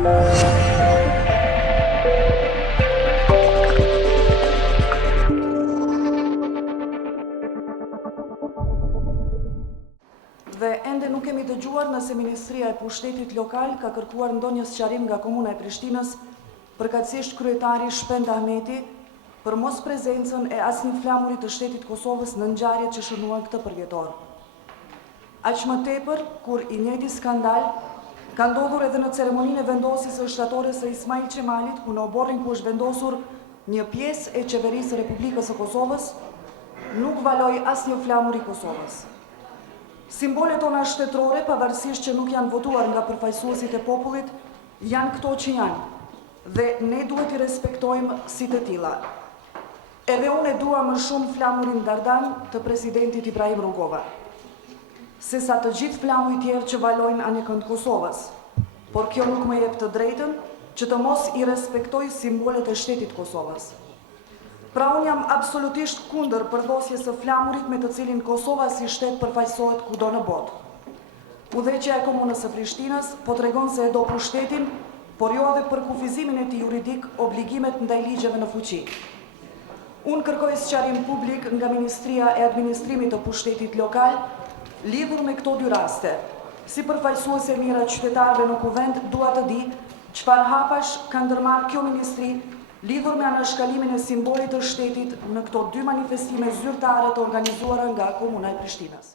Dhe ende nuk kemi dëgjuar nëse Ministria e Pushtetit Lokal ka kërkuar ndonjë sqarim nga Komuna e Prishtinës, përkatësisht kryetari Shpend Ahmeti, për mos prezencën e asnjë flamuri të Shtetit Kosovës në ngjarjet që shënuan këtë përvjetor. Aq më tepër kur i njëjti skandal ka ndodhur edhe në ceremoninë e vendosjes së shtatores së Ismail Qemalit, ku në oborrin ku është vendosur një pjesë e qeverisë së Republikës së Kosovës, nuk valoi asnjë flamur i Kosovës. Simbolet tona shtetërore, pavarësisht që nuk janë votuar nga përfaqësuesit e popullit, janë këto që janë dhe ne duhet i respektojmë si të tilla. Edhe unë e dua më shumë flamurin Dardan të presidentit Ibrahim Rugova, sesa të gjithë flamurit tjerë që valojnë anekën të Kosovës, por kjo nuk më jep të drejtën që të mos i respektoj simbolet e shtetit Kosovës. Pra unë jam absolutisht kundër përdosjes së flamurit me të cilin Kosova si shtet përfaqësohet kudo në botë. Udhëheqja e Komunës së Prishtinës po tregon se e do pushtetin, por jo edhe për kufizimin e tij juridik obligimet ndaj ligjeve në fuqi. Unë kërkoj sqarim publik nga Ministria e Administrimit të Pushtetit Lokal lidhur me këto dy raste. Si përfaqësuese e mira qytetarëve në kuvend, dua të di çfarë hapash ka ndërmarrë kjo ministri lidhur me anashkalimin e simbolit të shtetit në këto dy manifestime zyrtare të organizuara nga Komuna e Prishtinës.